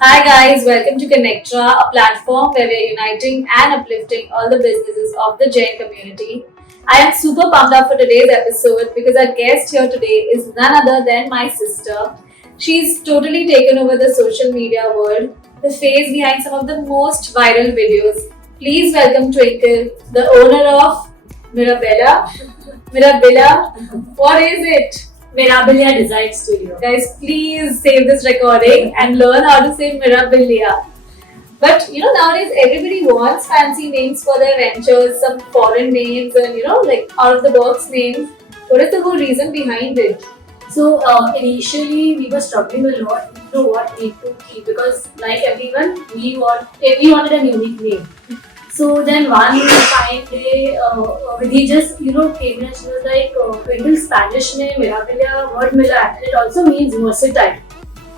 Hi guys, welcome to Connectra, a platform where we're uniting and uplifting all the businesses of the Jain community. I am super pumped up for today's episode because our guest here today is none other than my sister. She's totally taken over the social media world, the face behind some of the most viral videos. Please welcome Twinkle, the owner of Mirabella. Mirabella, what is it? Mirabilia Design Studio. Guys, please save this recording and learn how to say Mirabilia. But nowadays everybody wants fancy names for their ventures, some foreign names and like out of the box names. What is the whole reason behind it? So initially we were struggling a lot to know what name to keep because like everyone we wanted a unique name. So then one fine day Vidhi just came and she was like Twinkle Spanish name Mirabilia word mila and it also means versatile.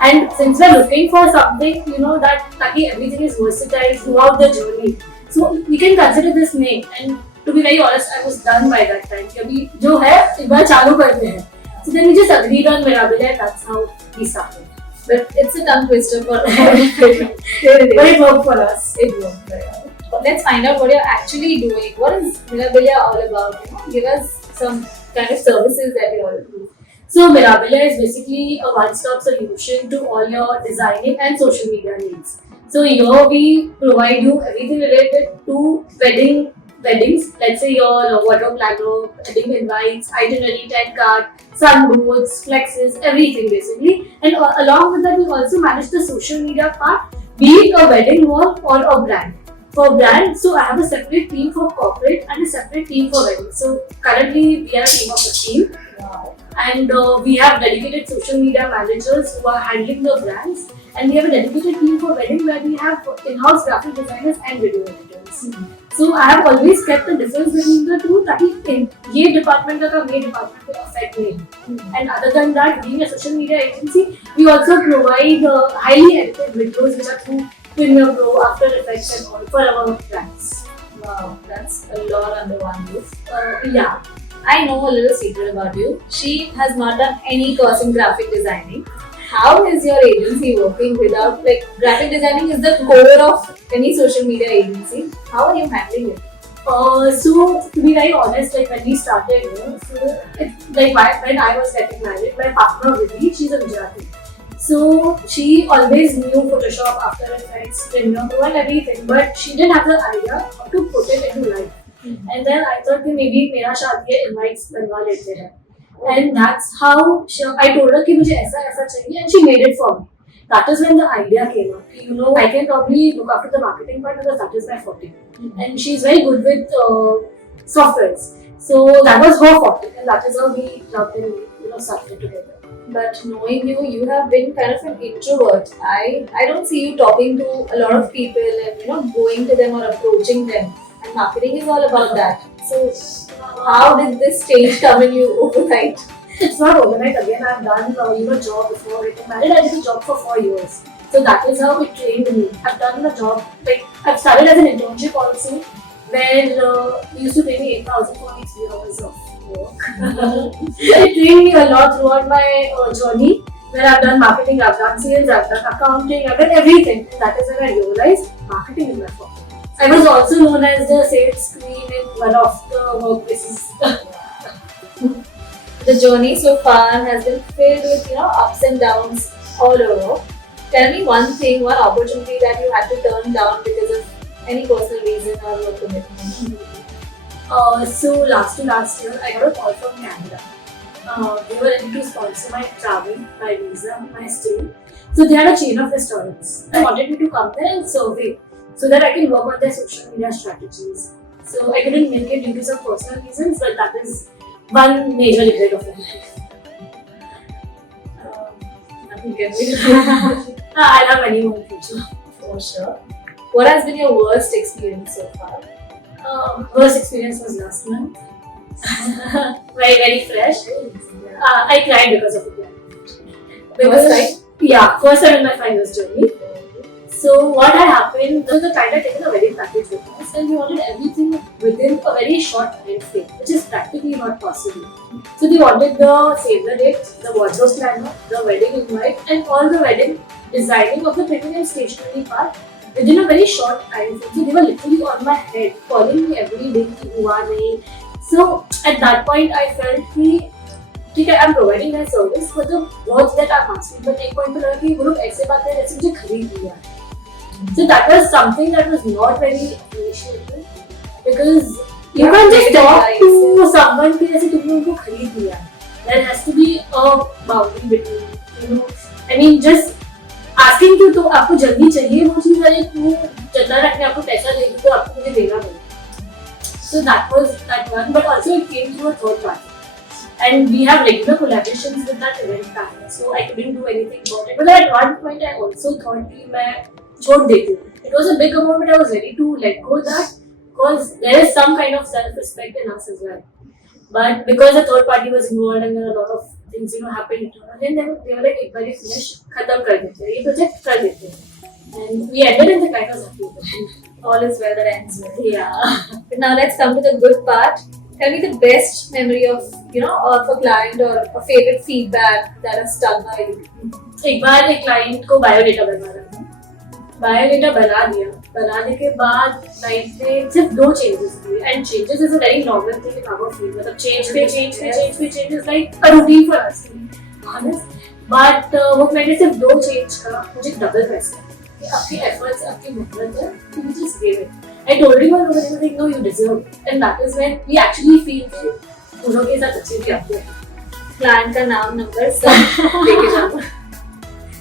And since we're looking for something that taki everything is versatile throughout the journey, so we can consider this name. And to be very honest, I was done by that time. कि अभी जो है एक बार चालू करते हैं. So then we just agreed on Mirabilia. That's how we started. But it's a tongue twister for But it worked for us. It worked for us. But let's find out what you're actually doing. What is Mirabilia all about? Give us some kind of services that you all do. So Mirabilia is basically a one-stop solution to all your designing and social media needs. So here we provide you everything related to weddings. Let's say your wardrobe planner, wedding invites, itinerary, tent card, sunboards, flexes, everything basically. And along with that, we also manage the social media part, be it a wedding wall or a brand. For brand, so I have a separate team for corporate and a separate team for wedding. So currently we are a team of 15. Wow. And we have dedicated social media managers who are handling the brands, and we have a dedicated team for wedding where we have in-house graphic designers and video editors. So I have always kept the difference between the two ताकि ये department का ये department को affect नहीं. And other than that, being a social media agency, we also provide highly edited videos which are through Premiere Pro, After Effects and all for our brands. Wow, that's a lot under one roof. Yeah. I know a little secret about you. She has not done any course in graphic designing. How is your agency working without, like, graphic designing is the core of any social media agency. How are you handling it? So to be very honest, like when we started, so it's like when I was getting married, my partner Vidhi, she's a Gujarati. So she always knew Photoshop, After Effects, Premiere Pro and everything, but she didn't have the idea how to put it into life. And then I thought कि maybe मेरा शादी है invites बनवा लेते हैं. And that's how I told her कि मुझे ऐसा ऐसा चाहिए and she made it for me. That is when the idea came up. I can probably look after the marketing part because that is my forte. And she's very good with softwares. So that was her forte and that is how we loved and started together. But knowing you, you have been kind of an introvert. I don't see you talking to a lot of people and going to them or approaching them. And marketing is all about that. So how did this change come in you overnight? It's not overnight. Again, I've done job before getting married. I did a job for 4 years. So that is how it trained me. I've done a job, like I've started as an internship also, where we used to pay me 8,000 for each 3 hours of work. It trained me a lot throughout my journey, where I've done marketing, I've done sales, I've done accounting, I've done everything. And that is when I realized marketing is my forte. I was also known as the sales queen in one of the workplaces. The journey so far has been filled with ups and downs all over. Tell me one thing, one opportunity that you had to turn down because of any personal reason or your commitment. So last year, I got a call from Canada. They were ready to sponsor my travel, my visa, my stay. So they had a chain of restaurants. They wanted me to come there and survey so that I can work on their social media strategies. So I couldn't make it due to some personal reasons, but that is one major regret of my life. Nothing can be. I'll have many more in future. For sure. What has been your worst experience so far? Worst experience was last month. Very fresh. I cried because of it. Because first time in my 5 years journey. So what had happened, the client had taken a wedding package with us and we wanted everything within a very short time frame, which is practically not possible. So they wanted the save the date, the wardrobe planner, the wedding invite and all the wedding designing of the printing and stationery part within a very short time frame. So they were literally on my head, calling me every day कि हुआ नहीं. So at that point I felt कि ठीक है, I'm providing my service for the words that I'm asking. But एक point पे लगा कि वो लोग ऐसे बात कर जैसे मुझे खरीद लिया. So that was something that was not very appreciated because you can't just talk to someone कि जैसे तुमने उनको खरीद लिया. There has to be a boundary between, you know. I mean, just asking कि तो आपको जल्दी चाहिए वो चीज़ वाले वो जल्दा रखने आपको पैसा देगी तो आपको मुझे देना पड़ेगा. So that was that one, but also it came through a third party. And we have regular collaborations with that event planner, so I couldn't do anything about it. But at one point, I also thought कि मैं छोड़ देती हूँ. It was a big amount, but I was ready to let go that because there is some kind of self-respect in us as well. But because the third party was involved and there were a lot of things, you know, happened, then they were like, एक बार finish, खत्म कर देते हैं, ये project कर देते हैं. And we ended in the kind of happy. All is well that ends well. Yeah. But now let's come to the good part. Tell me the best memory of, you know, of a client or a favorite feedback that has stuck by you. एक बार एक client को biodata बनवाना था. Biodata बना दिया. बनाने के बाद क्लाइंट ने सिर्फ 2 चेंजेस किए. And changes is a very normal thing in our field. मतलब change is like a routine for us. Honest. But वो क्लाइंट ने सिर्फ 2 चेंज का मुझे डबल पैसा. आपकी एफर्ट्स, आपकी मेहनत है, you just gave it. I told him and he was like, no, you deserve it. And that is when we actually feel कि उन के साथ अच्छे भी आते हैं. Client का नाम, number सब लेके जाना.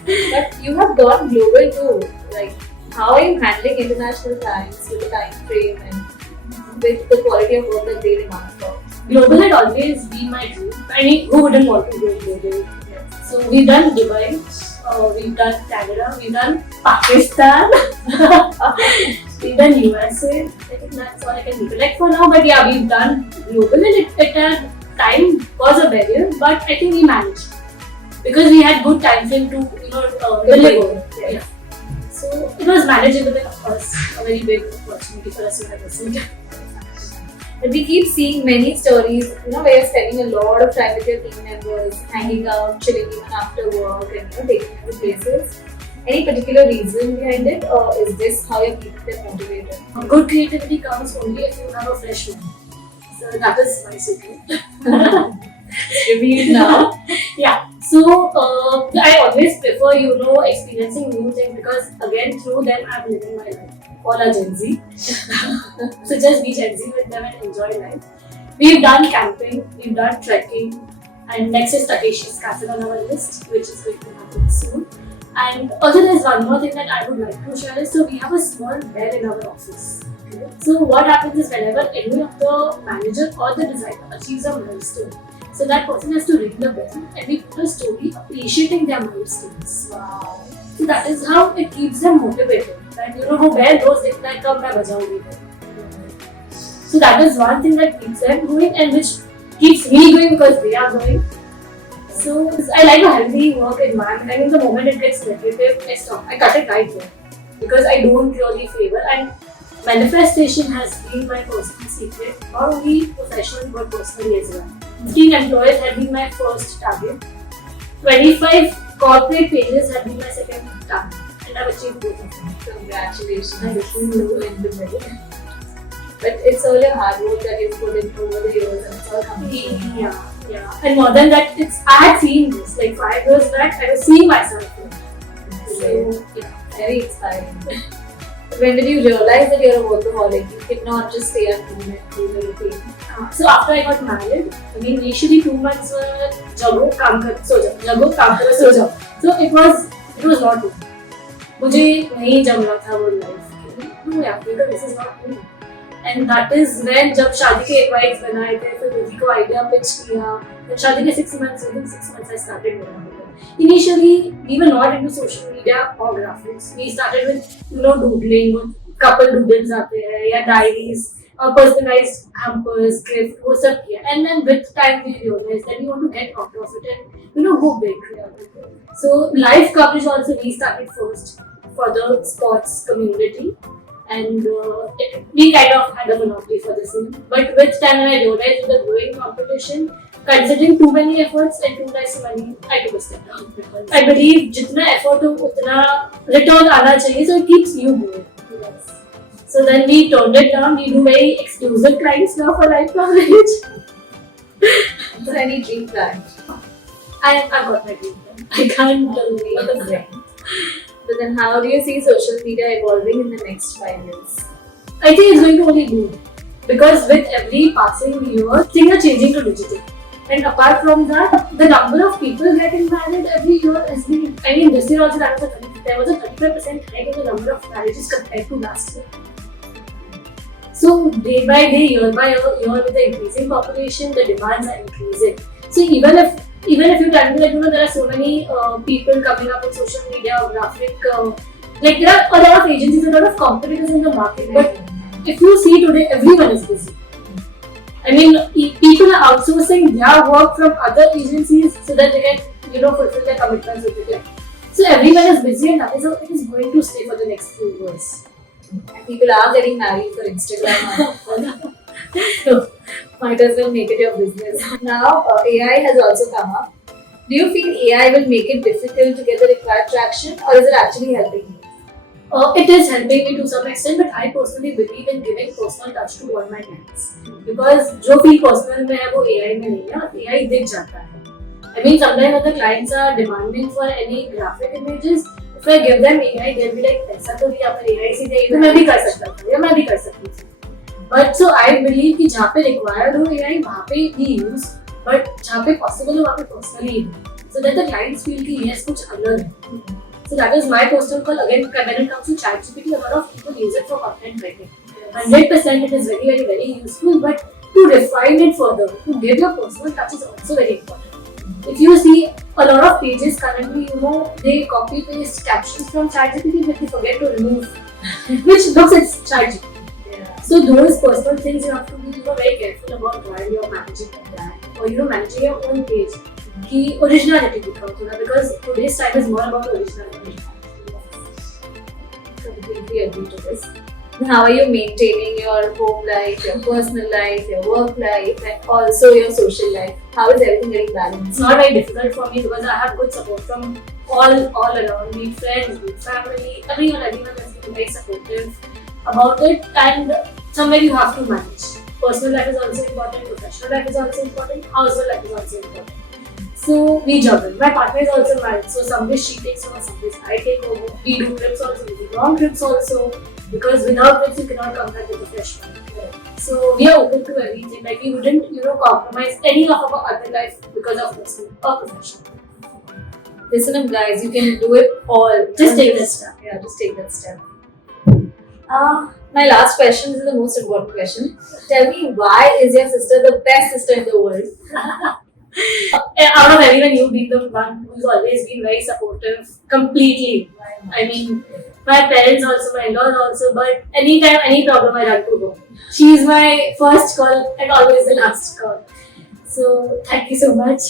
But you have gone global too. Like, how are you handling international clients with the time frame and with the quality of work that they demand for? Global had always been my dream. I mean, who wouldn't want to go global? Yes. So we've done Dubai. We've done Canada, we've done Pakistan, we've done USA. I think that's all I can recollect for now. But yeah, we've done global, and it at time was a barrier, but I think we managed because we had good time frame to deliver. Yeah. So it was manageable, and of course, a very big opportunity for us to have received. But we keep seeing many stories, you know, where you're spending a lot of time with your team members, hanging out, chilling even after work, and taking them to places. Any particular reason behind it, or is this how you keep them motivated? Good creativity comes only if you have a fresh mind. So that is my secret. Revealed now. Yeah. So I always prefer, experiencing new things because again through them I'm living my life. All are Gen Z. So just be Gen Z with them and enjoy life. We've done camping, we've done trekking, and next is Takeshi's Castle on our list, which is going to happen soon. And also there's one more thing that I would like to share is, so we have a small bell in our office. Okay? So what happens is whenever any of the manager or the designer achieves a milestone, so that person has to ring the bell and we put a story appreciating their milestones. Wow. So that is how it keeps them motivated. And वो bell रोज देखता है कब मैं बजाऊंगी. So that is one thing that keeps them going and which keeps me going because they are going. So I like a healthy work environment. I mean, the moment it gets repetitive, I stop. I cut it right there because I don't really favor. And manifestation has been my personal secret, not only professionally but personally as well. 15 employees have been my first target. 25 corporate pages have been my second target. And I've achieved both of them. Congratulations. This is new in the middle. But it's all your hard work that you've put in over the years and it's all coming true. Yeah. And more than that, I had seen this. Like 5 years back, I was seeing myself here. So, yeah. Very inspiring. When did you realize that you're a workaholic? You cannot just stay at home and do the routine. So after I got married, I mean, initially 2 months were jago, kaam kar, so jao. Jago, kaam kar, so jao. So it was not good. मुझे नहीं जम रहा था वो life. This is not me. And that is when जब शादी के invites बनाए थे फिर दीदी को आइडिया पिच किया. फिर शादी के 6 months I started मेरा होगा. Initially we were not into social media or graphics. We started with doodling, couple doodles आते हैं या diaries or personalized hampers, gift, वो सब किया. And then with time we realized that we want to get out of it and go big. So live coverage also we started first for the sports community, and we kind of had a monopoly for the same. But with time when I realized with the growing competition, considering too many efforts and too less money, I took a step down. I believe जितना effort हो उतना return आना चाहिए, so it keeps you moving. Yes. So then we toned it down. We do very exclusive clients now for life coverage. So any dream plan? I've got my dream plan. I can't tell you. But then how do you see social media evolving in the next 5 years? I think it's going to only grow because with every passing year, things are changing to digital. And apart from that, the number of people getting married every year has been. I mean, this year also there was a 35% hike in the number of marriages compared to last year. So day by day, year by year, with the increasing population, the demands are increasing. So even if you tell me that there are so many people coming up on social media, graphic, like there are a lot of agencies, a lot of competitors in the market. But if you see today, everyone is busy. I mean, people are outsourcing their work from other agencies so that they can, fulfill their commitments with the client. So everyone is busy, and that is how it is going to stay for the next few years. And people are getting married for Instagram. So might as well make it your business. Now AI has also come up. Do you feel AI will make it difficult to get the required traction, or is it actually helping you? It is helping me to some extent, but I personally believe in giving personal touch to all my clients. Because जो feel personal में है वो AI में नहीं है, AI दिख जाता है. I mean, sometimes when the clients are demanding for any graphic images, if I give them AI, they'll be like, ऐसा तो भी आपने AI से दिया, तो मैं भी कर सकता था, या मैं भी कर सकती थी. But so I believe कि जहाँ पे required हो AI, वहाँ पे ही use, but जहाँ पे possible हो वहाँ पे personally हो. So that the clients feel कि yes कुछ अलग है. So that is my personal call. Again, when it comes to ChatGPT, a lot of people use it for content writing. 100% it is very, very, very useful, but to refine it further, to give your personal touch is also very important. If you see a lot of pages currently, they copy paste captions from ChatGPT, but they forget to remove, which looks like ChatGPT. Yeah. So those personal things you have to be very careful about while you're managing that, or managing your own page. कि originality दिखाओ थोड़ा, because today's time is more about originality. Completely agree to this. How are you maintaining your home life, your personal life, your work life, and also your social life? How is everything getting balanced? It's not very difficult for me because I have good support from all around me, friends, family, everyone has been very supportive about it, and somewhere you have to manage. Personal life is also important, professional life is also important, household life is also important. So we juggle. My partner is also married, so some days she takes over, some days I take over. We do trips also, we do long trips also, because without trips you cannot come back with a fresh mind. So we are open to everything. Like we wouldn't, compromise any of our other life because of personal or professional. Listen up, guys. You can do it all. Just take that step. Yeah, just take that step. My last question is the most important question. Tell me, why is your sister the best sister in the world? Out of everyone, you've been the one who's always been very supportive, completely. I mean, my parents also, my in-laws also, but anytime, any problem, I run to her. She's my first call and always the last call. So, thank you so much.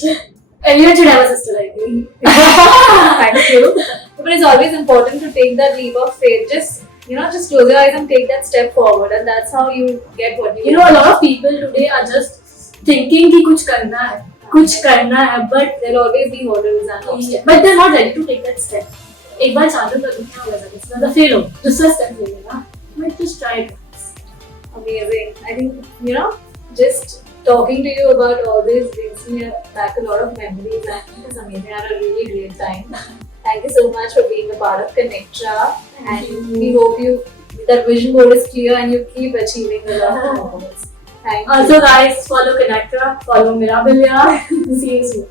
Everyone should have a sister like me. Thank you. But it's always important to take that leap of faith. Just close your eyes and take that step forward, and that's how you get what you want. A lot of people today are just thinking कि कुछ करना है, but there'll always be hurdles and obstacles. But they're not ready to take that step. एक बार चालू कर दिया हो जाता है, इसमें fail हो, दूसरा step ले लेना. But just try it. Amazing. I think just talking to you about all this brings me back a lot of memories, and it's amazing. I had a really great time. Thank you so much for being a part of Connectra, and we hope that vision board is clear and you keep achieving a lot of goals. Thank you. Also guys, follow Connectra, follow Mirabilia. See you soon.